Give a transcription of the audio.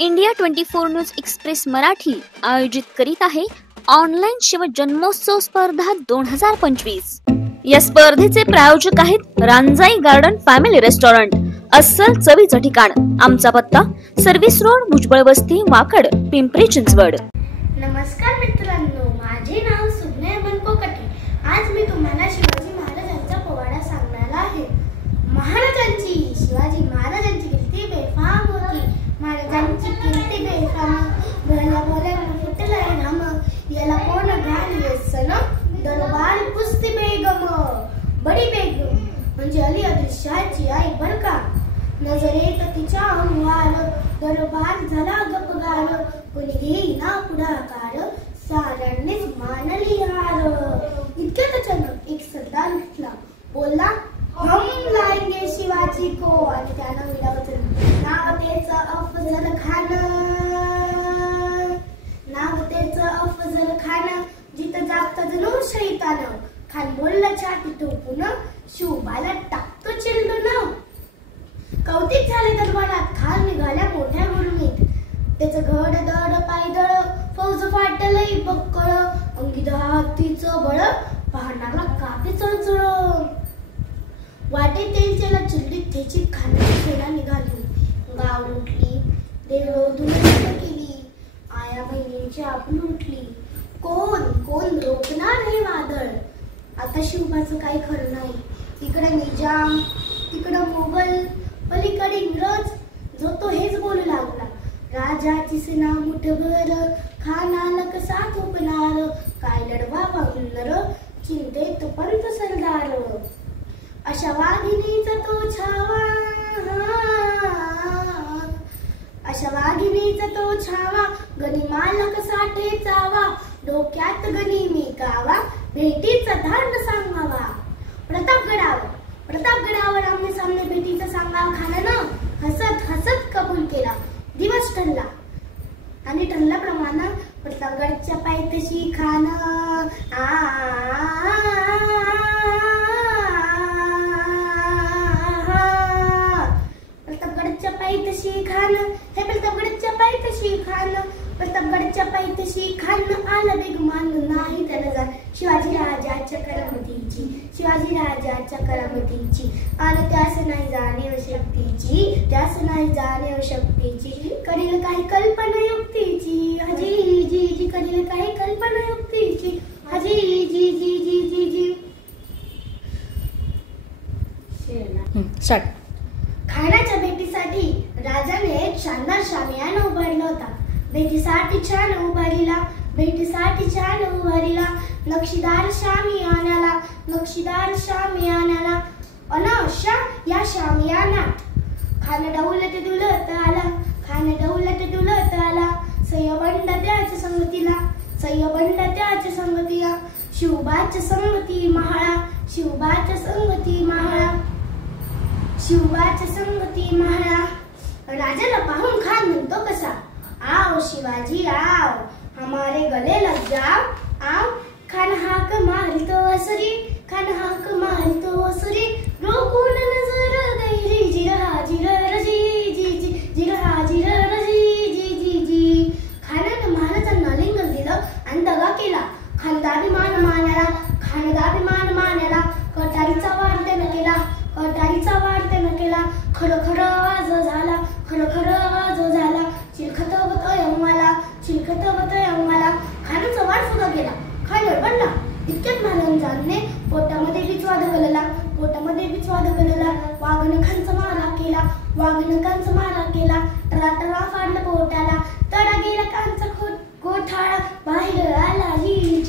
India 24 news express Marathi आयोजित करीत आहे ऑनलाईन शिव जन्मोत्सव स्पर्धा 2025। या स्पर्धेचे प्रायोजक आहेत रांजाई गार्डन फॅमिली रेस्टॉरंट, अस्सल चवीचं ठिकाण। आमचा पत्ता सर्व्हिस रोड, भुजबळ वस्ती, वाकड, पिंपरी चिंचवड। नमस्कार मित्रांनो, माझे नाव सुज्ञा मनकोकटे। आज मी तुम्हाला शिवाजी महाराजांचा पोवाडा सांगणार आहे। शिवाजी महाराजांची कीर्ती बेफाम होती, महाराजांची कीर्ती बेफाम। भल्या भल्यानं फुटलाय घाम, याला कोण घालले सन, दरबार कुस्ती बेगम। बडी बेगम म्हणजे अली आदिलशाहची आई बर का। नजरेत तिच्या अंगार दरबार झाला गपगार, कोणी घेईना पुढाकार, साऱ्यांनीच मानली हार। इतक्यात अचानक एक सरदार उठला, बोलला हम लाएंगे शिवाजी को, आणि त्यानं विडा उचलला। नाव त्याचं अफजल खान, नाव त्याचं अफजल खान, जिथं जागत जणू शैतान। खान बोलला छाती टोपून, शिवबाला टाकतो चिरडून। कौतिक झाले दरबारात, खान निघाल्या मोठ्या गुरमीत। त्याचं घड दड पायदळ, फौज फाटलंय बक्कळ, अंगी हातीचं बळ, पाहणारला कापी चळचळ। वाटे तेलच्याला चिल्लीत ठेचीत खानाची सेना निघाली। गाव लुटली, देवळं धुळीत केली, आया बहिणींची आबरू उठली। कोण कोण रोखणार हे वादळ, आता शिवबाचं काही खरं नाही। इकडे निजाम, तिकडं मोगल, पलीकडे इंग्रज, जो तो हेच बोलू लागला। राजाची सेना मुठभर, खानाला कसा थोपणार, काय लढवा वाहुनर, चिंतेत पंत सरदार। अशा वाघिणीचा तो छावा, अशा वाघिणीचा तो छावा, गनिमाला कसा ठेचावा, डोक्यात गनिमी कावा, भेटीचा धाड सांगावा। प्रतापगडावर आमने सामने भेटीचा सांगावा खानानं हसत हसत कबूल केला। दिवस ठरला आणि ठरल्याप्रमाणे प्रतापगडच्या पायथ्याशी खान प्रतापगडच्या पायथ्याशी खान, हे प्रतापगडच्या पायथ्याशी खान, प्रतापगडच्या पायथ्याशी खान आला बेगमान, नाही त्याला जाण शिवाजी राजाच्या करामतीची, शिवाजी राजाच्या करामतीची। आणि त्यास नाही जाणीव शक्तीची, त्यास नाही जाणीव शक्तीची, करील काही कल्पना युक्तीची, हजी जी जी, करील काही कल्पना युक्तीची, हजी जी जी जी जी जी। खानाच्या भेटीसाठी राजाने एक शानदार शामियाना उभारला होता। भेटीसाठी छान उभारीला, भेटीसाठी छान उभारीला, नक्षीदार शामियानाला, नक्षीदार शामियानाला। अनाशा या शामियानात खान डौलत डुलत आला, खान डौलत डुलत आला। सय्यबंड त्याच्या संगतीला, सय्यबंड त्याच्या संगतीला, शिवबाच्या संगती महाळा, शिवबाच्या संगती महाळा, शिवबाच्या संगती महाळा। राजाला पाहून खान म्हणतो कसा, आओ शिवाजी आओ, हमारे गले लग जाओ, आओ। खान हाक मारतो असरी, खान हाक मारतो असरी, रोकून नजर गैरी, जिरहा जिरर जी जी जी, जिरहा जिरर जी जी जी जी। खानानं महाराजांना लिंगन दिलं आणि दगा केला। खान दाभिमान मानाला, खान दाभिमान मानाला, कटारीचा वार त्यानं केला, कटारीचा वार त्यानं केला। खरखर आवाज झाला, खरखर आवाज झाला, चिलखत बतय अंगाला, चिलखत बतय अंगाला। खानाचा वार सुद्धा गेला, खान गडबडला। इतक्यात महाराजांनी पोटामध्ये बिचवा ढकलला, पोटामध्ये बिचवा ढकलला। वाघनं खानचा मारा केला, वाघनं खानचा मारा केला, टराटरा फाडलं पोटाला, तडा गेला कांचा गोठाळा, बाहेर आला जी